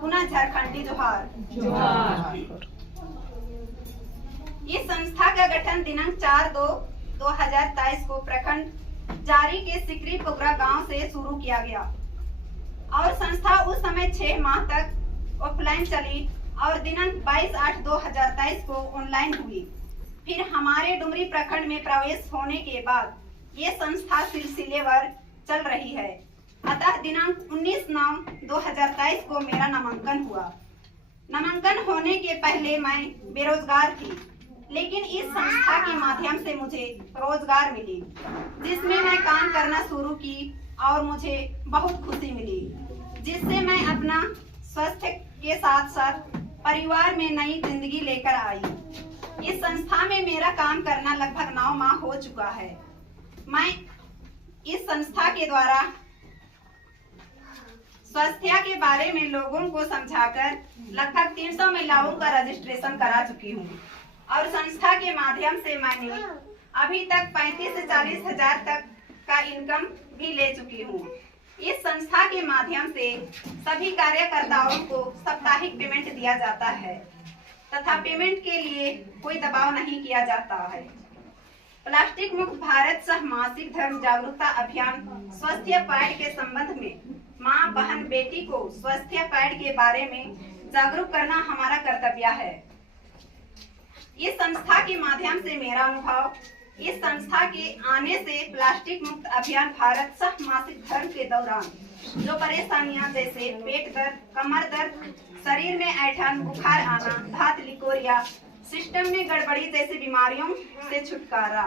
पुनः झारखंडी जोहार। इस संस्था का गठन दिनांक 4/2/2023 को प्रखंड जारी के सिकरी पोगरा गांव से शुरू किया गया और संस्था उस समय 6 माह तक ऑफलाइन चली और दिनांक 22/8/2023 को ऑनलाइन हुई। फिर हमारे डुमरी प्रखंड में प्रवेश होने के बाद ये संस्था सिलसिलेवार चल रही है। अतः दिनांक 19/9/2023 को मेरा नामांकन हुआ। नामांकन होने के पहले मैं बेरोजगार थी, लेकिन इस संस्था के माध्यम से मुझे रोजगार मिली, जिसमें मैं काम करना शुरू की और मुझे बहुत खुशी मिली, जिससे मैं अपना स्वास्थ्य के साथ साथ परिवार में नई जिंदगी लेकर आई। इस संस्था में मेरा काम करना लगभग 9 माह हो चुका है। मैं इस संस्था के द्वारा स्वास्थ्य के बारे में लोगों को समझाकर लगभग 300 महिलाओं का रजिस्ट्रेशन करा चुकी हूँ और संस्था के माध्यम से मैंने अभी तक 35 से 40 हजार तक का इनकम भी ले चुकी हूँ। इस संस्था के माध्यम से सभी कार्यकर्ताओं को साप्ताहिक पेमेंट दिया जाता है तथा पेमेंट के लिए कोई दबाव नहीं किया जाता है। प्लास्टिक मुक्त भारत सह मासिक धर्म जागरूकता अभियान स्वास्थ्य पैड के संबंध में माँ बहन बेटी को स्वास्थ्य पैड के बारे में जागरूक करना हमारा कर्तव्य है। इस संस्था के माध्यम से मेरा अनुभव, इस संस्था के आने से प्लास्टिक मुक्त अभियान भारत सह मासिक धर्म के दौरान जो परेशानियां जैसे पेट दर्द, कमर दर्द, शरीर में ऐंठन, बुखार आना, दांत लिकोरिया, सिस्टम में गड़बड़ी जैसी बीमारियों से छुटकारा।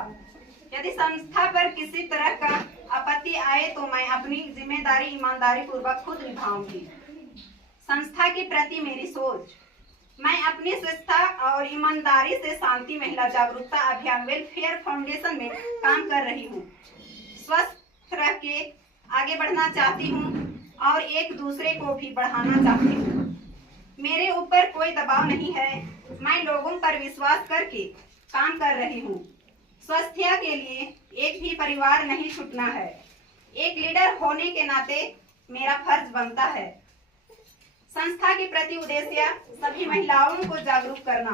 यदि संस्था पर किसी तरह का आपत्ति आए तो मैं अपनी जिम्मेदारी ईमानदारी पूर्वक खुद निभाऊंगी। संस्था के प्रति मेरी सोच, मैं अपनी स्वच्छता और ईमानदारी से शांति महिला जागरूकता अभियान वेलफेयर फाउंडेशन में काम कर रही हूँ। स्वस्थ रह के आगे बढ़ना चाहती हूँ और एक दूसरे को भी बढ़ाना चाहती हूँ। मेरे ऊपर कोई दबाव नहीं है, मैं लोगों पर विश्वास करके काम कर रही हूँ। स्वास्थ्य के लिए एक भी परिवार नहीं छूटना है। एक लीडर होने के नाते मेरा फर्ज बनता है। संस्था के प्रति उद्देश्य सभी महिलाओं को जागरूक करना,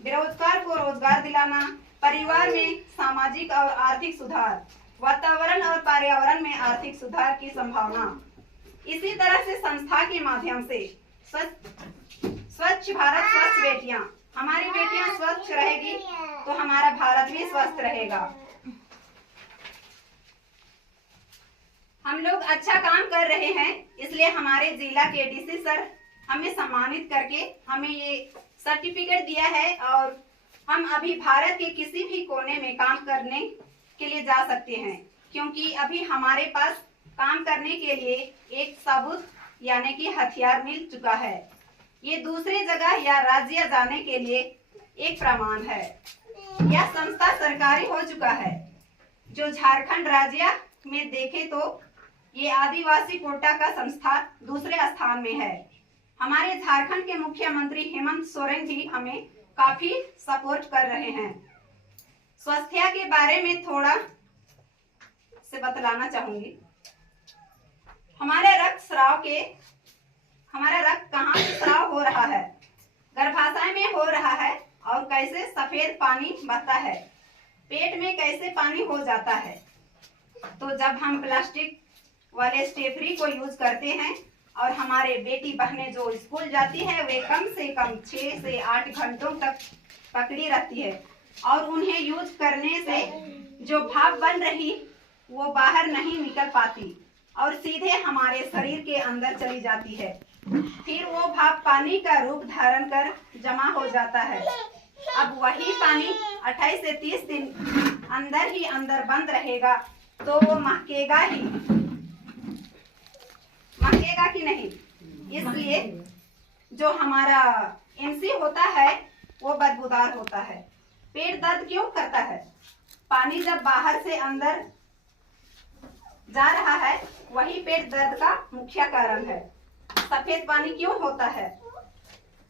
बेरोजगार को रोजगार दिलाना, परिवार में सामाजिक और आर्थिक सुधार, वातावरण और पर्यावरण में आर्थिक सुधार की संभावना। इसी तरह से संस्था के माध्यम से स्वच्छ भारत स्वस्थ बेटियां, हमारी बेटियां स्वच्छ रहेगी तो हमारा भारत भी स्वस्थ रहेगा। हम लोग अच्छा काम कर रहे हैं, इसलिए हमारे जिला के डीसी सर हमें सम्मानित करके हमें ये सर्टिफिकेट दिया है और हम अभी भारत के किसी भी कोने में काम करने के लिए जा सकते हैं, क्योंकि अभी हमारे पास काम करने के लिए एक सबूत यानी कि हथियार मिल चुका है। ये दूसरे जगह या राज्य जाने के लिए एक प्रमाण है। यह संस्था सरकारी हो चुका है। जो झारखंड राज्य में देखे तो ये आदिवासी कोटा का संस्था दूसरे स्थान में है। हमारे झारखंड के मुख्यमंत्री हेमंत सोरेन जी हमें काफी सपोर्ट कर रहे हैं। स्वास्थ्य के बारे में थोड़ा से बतलाना चाहूंगी। हमारा रक्त कहाँ से स्राव हो रहा है, गर्भाशय में हो रहा है और कैसे सफेद पानी बहता है, पेट में कैसे पानी हो जाता है। तो जब हम प्लास्टिक वाले स्टेफ्री को यूज करते हैं और हमारे बेटी बहनें जो स्कूल जाती है वे कम से कम 6 से 8 घंटों तक पकड़ी रहती है और उन्हें यूज करने से जो भाप बन रही वो बाहर नहीं निकल पाती और सीधे हमारे शरीर के अंदर चली जाती है। फिर वो भाप पानी का रूप धारण कर जमा हो जाता है। अब वही पानी 28 से 30 दिन अंदर ही अंदर बंद रहेगा तो वो महकेगा कि नहीं। इसलिए जो हमारा एमसी होता है वो बदबूदार होता है। पेट दर्द क्यों करता है? पानी जब बाहर से अंदर जा रहा है वही पेट दर्द का मुख्य कारण है। सफेद पानी क्यों होता है?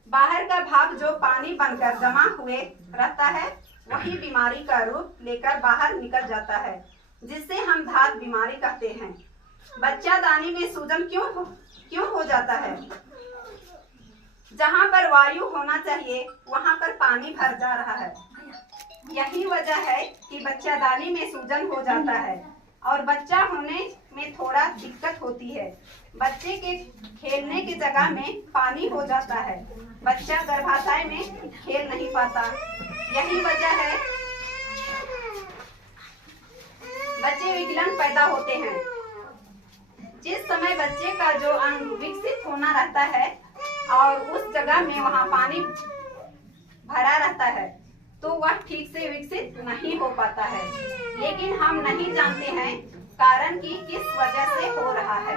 बाहर का भाप जो पानी बनकर जमा हुए रहता है वही बीमारी का रूप लेकर बाहर निकल जाता है, जिससे हम धात बीमारी कहते हैं। बच्चादानी में सूजन क्यों हो जाता है? जहाँ पर वायु होना चाहिए वहाँ पर पानी भर जा रहा है। यही वजह है कि बच्चादानी में सूजन हो जाता है और बच्चा होने में थोड़ा दिक्कत होती है। बच्चे के खेलने की जगह में पानी हो जाता है। बच्चा गर्भाशय में खेल नहीं पाता। यही वजह है बच्चे विकलांग पैदा होते हैं। जिस समय बच्चे का जो अंग विकसित होना रहता है और उस जगह में वहाँ पानी भरा रहता है तो वह ठीक से विकसित नहीं हो पाता है। लेकिन हम नहीं जानते हैं कारण कि किस वजह से हो रहा है।